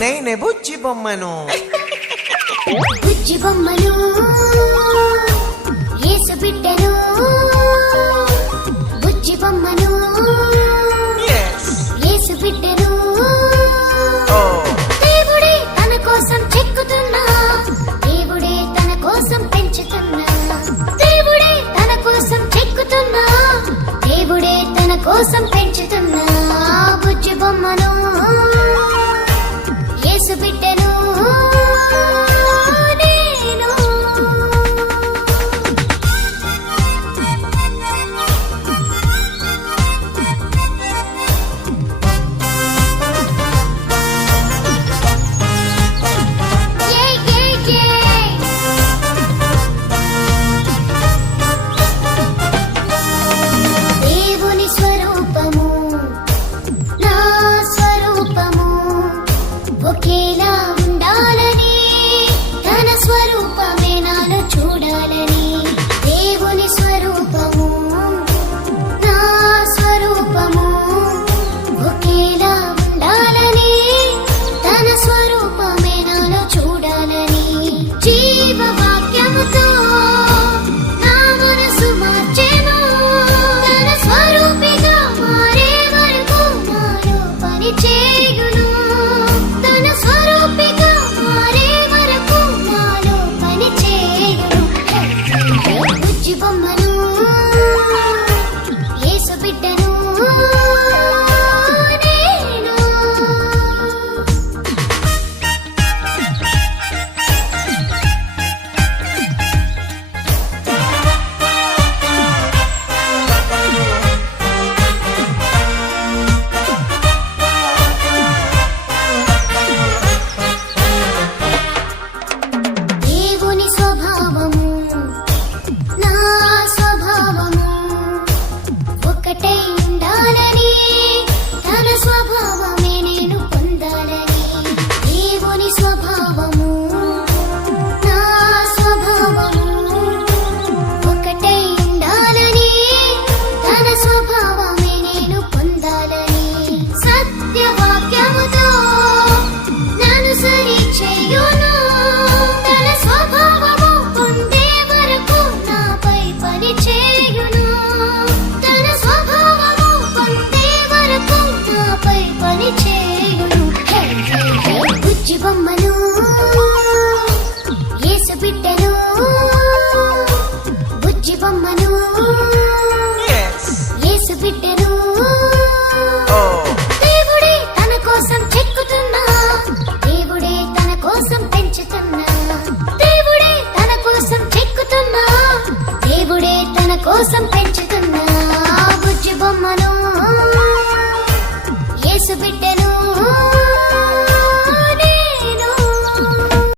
నేనే బుజ్జి బొమ్మను బుజ్జి బొమ్మను యేసు బిడ్డను బుజ్జి బొమ్మను యేసు బిడ్డను దేవుడే తన కోసం చెక్కుతున్నా దేవుడే తన కోసం పెంచుతున్నా దేవుడే తన కోసం చెక్కుతున్నా దేవుడే తన కోసం పెంచుతున్నా బుజ్జి బొమ్మను యేసు బిడ్డను ఒకేలా ఉండాలని తన స్వరూపమే నాలో చూడాలని దేవుని స్వరూపము నా స్వరూపము ఒకేలా ఉండాలని తన స్వరూపమే నాలో చూడాలని జీవవాక్యముతో నా మనసు మార్చెను తన స్వరూపిగా మారే వరకు నాలో పని చేయును బుజ్జి బొమ్మను యేసు బిడ్డను నేను దేవుని స్వభావము నా స్వభావము ఒకటే ఉండాలని తన స్వభావమే నేను పొందాలని దేవుని స్వభావము నా స్వభావము ఒకటే ఉండాలని తన స్వభావమే నేను పొందాలని సత్యవాక్యముతో నన్ను సరి చేయును తన స్వభావము పొందే వరకు నాపై పని చేయును తన స్వభావము పొందే వరకు నాపై పని చేయును బుజ్జి బొమ్మను యేసు బిడ్డను బుజ్జి బొమ్మను యేసు బిడ్డను దేవుడే తన కోసం చెక్కుతున్నా దేవుడే తన కోసం పెంచుతున్నా దేవుడే తన కోసం చెక్కుతున్నా దేవుడే తన కోసం పెంచు